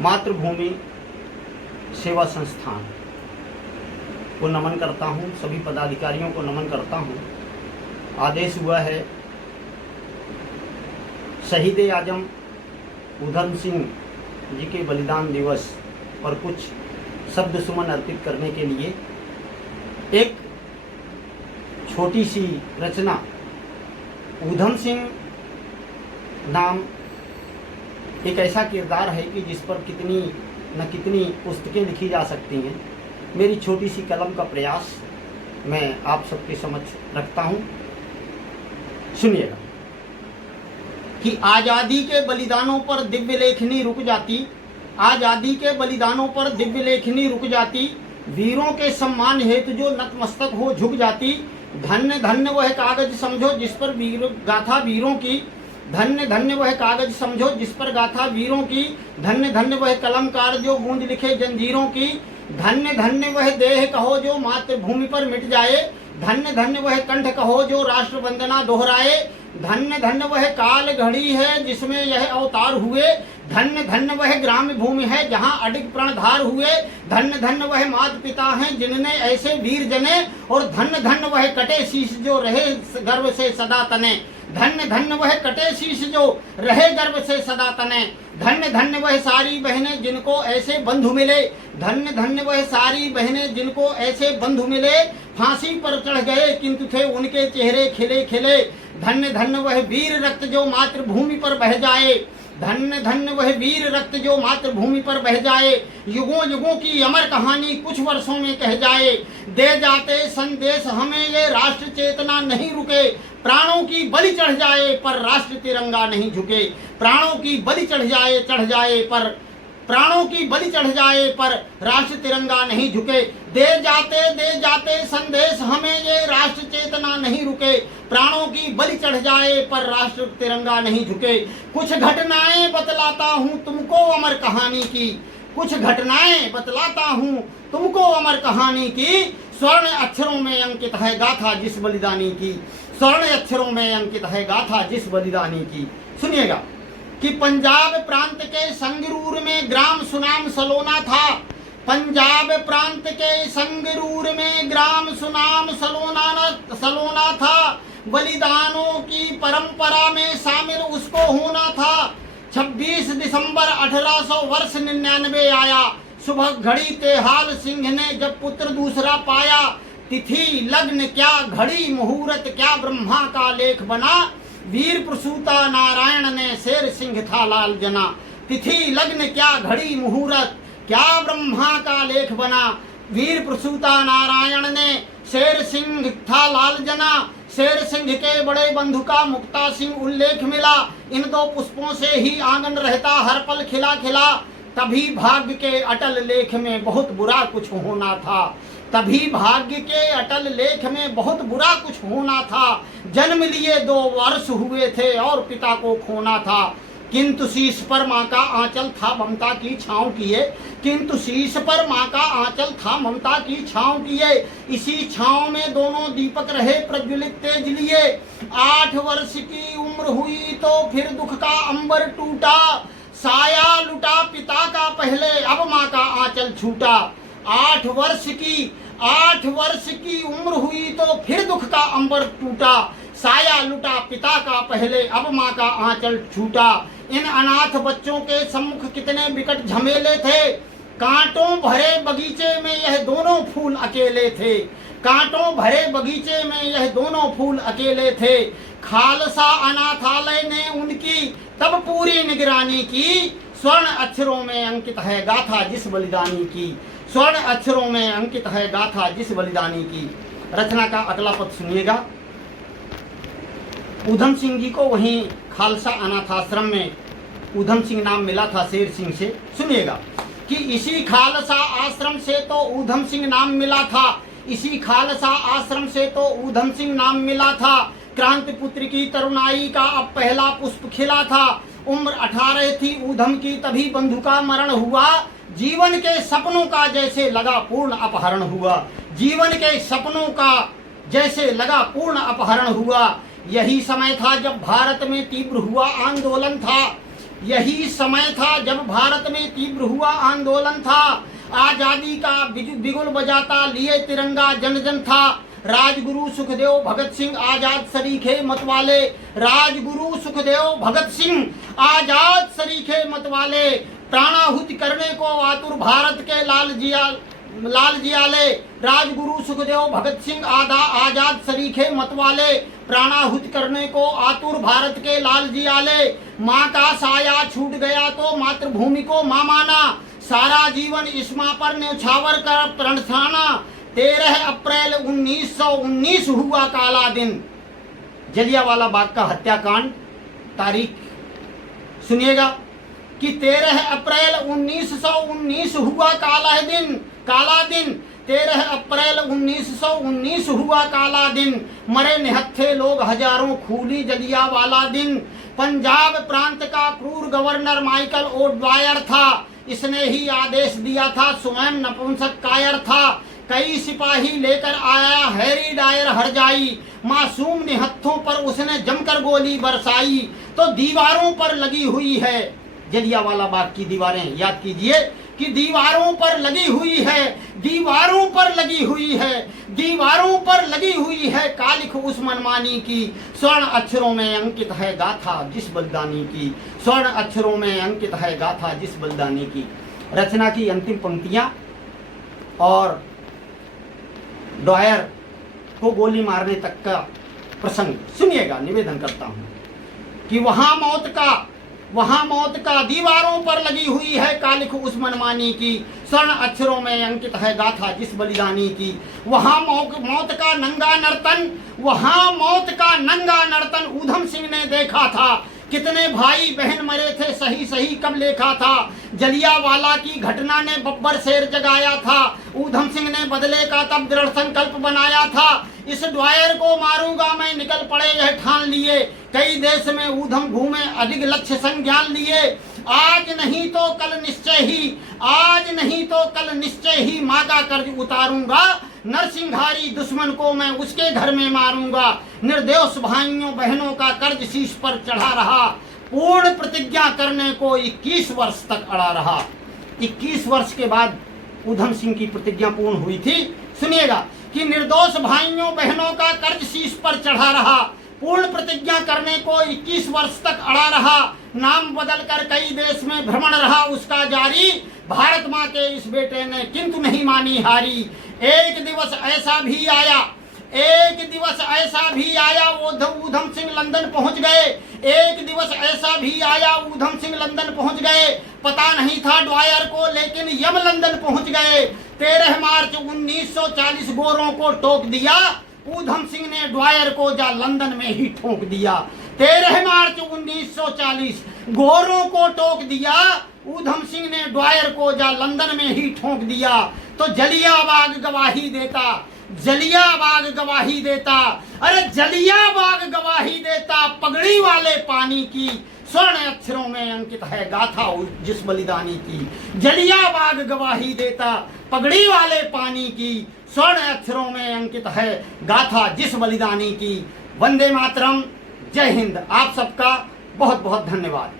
मातृभूमि सेवा संस्थान को नमन करता हूँ, सभी पदाधिकारियों को नमन करता हूँ। आदेश हुआ है शहीद आजम ऊधम सिंह जी के बलिदान दिवस पर कुछ शब्द सुमन अर्पित करने के लिए। एक छोटी सी रचना। ऊधम सिंह नाम एक ऐसा किरदार है कि जिस पर कितनी न कितनी पुस्तकें लिखी जा सकती हैं। मेरी छोटी सी कलम का प्रयास मैं आप सबके समक्ष रखता हूँ। सुनिएगा कि आज़ादी के बलिदानों पर दिव्य लेखनी रुक जाती, आज़ादी के बलिदानों पर दिव्य लेखनी रुक जाती, वीरों के सम्मान हेतु जो नतमस्तक हो झुक जाती। धन्य धन्य वह कागज समझो जिस पर गाथा वीरों की, धन्य धन्य वह कागज समझो जिस पर गाथा वीरों की, धन्य धन्य वह कलमकार जो गूंज लिखे जंजीरों की, धन्य धन्य वह देह कहो जो मातृभूमि पर मिट जाए, धन्य धन्य वह कंठ कहो जो राष्ट्र वंदना दोहराए, धन्य धन्य वह काल घड़ी है जिसमें यह अवतार हुए, धन्य धन्य वह ग्राम्य भूमि है जहाँ अडिग प्रणधार हुए, धन्य धन्य वह माता पिता हैं जिनने ऐसे वीर जने, और धन्य धन्य वह कटे शीश जो रहे गर्व से सदा तने, धन्य धन्य वह कटे शीश जो रहे गर्व से सदा तने, धन्य धन्य वह सारी बहनें जिनको ऐसे बंधु मिले, धन्य धन्य वह सारी बहनें जिनको ऐसे बंधु मिले, फांसी पर चढ़ गए किंतु थे उनके चेहरे खिले खिले, धन्य धन्य वह वीर रक्त जो मातृभूमि पर बह जाए, धन्य धन्य वह वीर रक्त जो मातृभूमि पर बह जाए, युगों युगों की अमर कहानी कुछ वर्षों में कह जाए, दे जाते संदेश हमें ये राष्ट्र चेतना नहीं रुके, प्राणों की बलि चढ़ जाए पर राष्ट्र तिरंगा नहीं झुके, प्राणों की बलि चढ़ जाए पर प्राणों की बलि चढ़ जाए पर राष्ट्र तिरंगा नहीं झुके, दे जाते संदेश हमें ये राष्ट्र चेतना नहीं रुके, प्राणों की बलि चढ़ जाए पर राष्ट्र तिरंगा नहीं झुके। कुछ घटनाएं बतलाता हूँ तुमको अमर कहानी की, कुछ घटनाएं बतलाता हूँ तुमको अमर कहानी की, स्वर्ण अक्षरों में अंकित है गाथा जिस बलिदानी की, स्वर्ण अक्षरों में अंकित है गाथा जिस बलिदानी की। सुनिएगा कि पंजाब प्रांत के संगरूर में ग्राम सुनाम सलोना था, पंजाब प्रांत के संगरूर में ग्राम सुनाम सलोना था, बलिदानों की परंपरा में शामिल उसको होना था। 26 दिसंबर 1800 वर्ष 99 आया, सुबह घड़ी तेहाल सिंह ने जब पुत्र दूसरा पाया, तिथि लग्न क्या घड़ी मुहूर्त क्या ब्रह्मा का लेख बना, वीर प्रसूता नारायण ने शेर सिंह था लाल जना, तिथि लग्न क्या घड़ी मुहूर्त क्या ब्रह्मा का लेख बना, वीर प्रसूता नारायण ने शेर सिंह था लाल जना, शेर सिंह के बड़े बंधु का मुक्ता सिंह उल्लेख मिला, इन दो पुष्पों से ही आंगन रहता हर पल खिला खिला, तभी भाग्य के अटल लेख में बहुत बुरा कुछ होना था, तभी भाग्य के अटल लेख में बहुत बुरा कुछ होना था, जन्म लिए 2 वर्ष हुए थे और पिता को खोना था, किंतु शीश पर माँ का आंचल था ममता की छाँव किए, किंतु शीश पर माँ का आंचल था ममता की छाँव किए, इसी छाँव में दोनों दीपक रहे प्रज्वलित तेज लिए, 8 वर्ष की उम्र हुई तो फिर दुख का अंबर टूटा, साया लुटा पिता का पहले अब माँ का आंचल छूटा, 8 वर्ष की उम्र हुई तो फिर दुख का अंबर टूटा, साया लुटा पिता का पहले अब माँ का आंचल छूटा। इन अनाथ बच्चों के सम्मुख कितने विकट झमेले थे, कांटों भरे बगीचे में यह दोनों फूल अकेले थे, कांटों भरे बगीचे में यह दोनों फूल अकेले थे, खालसा अनाथालय ने उनकी तब पूरी निगरानी की, स्वर्ण अक्षरों में अंकित है गाथा जिस बलिदानी की, स्वर्ण अक्षरों में अंकित है गाथा जिस बलिदानी की। रचना का अगला पद सुनिएगा। ऊधम सिंह जी को वहीं खालसा अनाथाश्रम में ऊधम सिंह नाम मिला था शेर सिंह से। सुनिएगा कि इसी खालसा आश्रम से तो ऊधम सिंह नाम मिला था, इसी खालसा आश्रम से तो ऊधम सिंह नाम मिला था, क्रांति पुत्र की तरुणाई का अब पहला पुष्प खिला था, उम्र 18 थी ऊधम की तभी बंधु का मरण हुआ, जीवन के सपनों का जैसे लगा पूर्ण अपहरण हुआ, जीवन के सपनों का जैसे लगा पूर्ण अपहरण हुआ। यही समय था जब भारत में तीव्र हुआ आंदोलन था, यही समय था जब भारत में तीव्र हुआ आंदोलन था। आजादी का बिगुल बजाता लिए तिरंगा जन जन था। राजगुरु सुखदेव भगत सिंह आजाद सरीखे मतवाले, राजगुरु सुखदेव भगत सिंह आजाद सरीखे मतवाले, प्राणाहुति करने को आतुर भारत के लाल जियाले। राजगुरु सुखदेव भगत सिंह आजाद सरीखे मतवाले, प्राणाहुति करने को आतुर भारत के लाल जियाले। माँ का साया छूट गया तो मातृभूमि को माँ माना, सारा जीवन इस माँ पर न्यौछावर कर प्रण ठाना। 13 अप्रैल 1919 हुआ काला दिन। जलियांवाला बाग का हत्याकांड, तारीख सुनिएगा कि 13 अप्रैल 1919 हुआ काला दिन। 13 अप्रैल 1919 हुआ काला दिन। मरे निहत्थे लोग हजारों, खूली जलियांवाला दिन। पंजाब प्रांत का क्रूर गवर्नर माइकल ओ ड्वायर था। इसने ही आदेश दिया था, स्वयं नपुंसक कायर था। कई सिपाही लेकर आया हैरी डायर हरजाई, मासूम निहत्थों पर उसने जमकर गोली बरसाई। तो दीवारों पर लगी हुई है जलियांवाला बाग की दीवारें, याद कीजिए कि दीवारों पर लगी हुई है, दीवारों पर लगी हुई है, दीवारों पर लगी हुई है कालिख उस मनमानी की। स्वर्ण अक्षरों में अंकित है गाथा जिस बलिदानी की, स्वर्ण अक्षरों में अंकित है गाथा जिस बलिदानी की। रचना की अंतिम पंक्तियां और ड्वायर को गोली मारने तक का प्रसंग सुनिएगा। निवेदन करता हूं कि वहां मौत का दीवारों पर लगी हुई है कालिख उस मनमानी की, स्वर्ण अक्षरों में अंकित है गाथा जिस बलिदानी की। वहां मौत का नंगा नर्तन ऊधम सिंह ने देखा था। कितने भाई बहन मरे थे सही कब लेखा था। जलियांवाला की घटना ने बब्बर शेर जगाया था। ऊधम सिंह ने बदले का तब दृढ़ संकल्प बनाया था। इस ड्वायर को मारूंगा मैं, निकल पड़े यह ठान लिए। कई देश में ऊधम घूमे अधिक लक्ष्य संज्ञान लिए। आज नहीं तो कल निश्चय ही माँ का कर्ज उतारूंगा। नरसिंहारी दुश्मन को मैं उसके घर में मारूंगा। निर्दोष भाइयों बहनों का कर्ज शीश पर चढ़ा रहा। पूर्ण प्रतिज्ञा करने को 21 वर्ष तक अड़ा रहा। 21 वर्ष के बाद ऊधम सिंह की प्रतिज्ञा पूर्ण हुई थी। सुनिएगा कि निर्दोष भाइयों बहनों का कर्ज शीश पर चढ़ा रहा। पूर्ण प्रतिज्ञा करने को 21 वर्ष तक अड़ा रहा। नाम बदलकर कई देश में भ्रमण रहा उसका जारी। भारत माँ के इस बेटे ने किंतु नहीं मानी हारी। एक दिवस ऐसा भी आया ऊधम सिंह लंदन पहुंच गए। एक दिवस ऐसा भी आया ऊधम सिंह लंदन पहुंच गए। पता नहीं था ड्वायर को लेकिन यम लंदन पहुंच गए। 13 मार्च 1940 गोरों को टोक दिया। ऊधम सिंह ने ड्वायर को जा लंदन में ही ठोक दिया। 13 मार्च 1940 गोरों को टोक दिया। ऊधम सिंह ने ड्वायर को जा लंदन में ही ठोक दिया। तो जलियांबाग गवाही देता, अरे जलियांबाग गवाही देता पगड़ी वाले पानी की। स्वर्ण अक्षरों में अंकित है गाथा जिस बलिदानी की। जलियांबाग गवाही देता पगड़ी वाले पानी की। स्वर्ण अक्षरों में अंकित है गाथा जिस बलिदानी की। वंदे मातरम। जय हिंद। आप सबका बहुत बहुत धन्यवाद।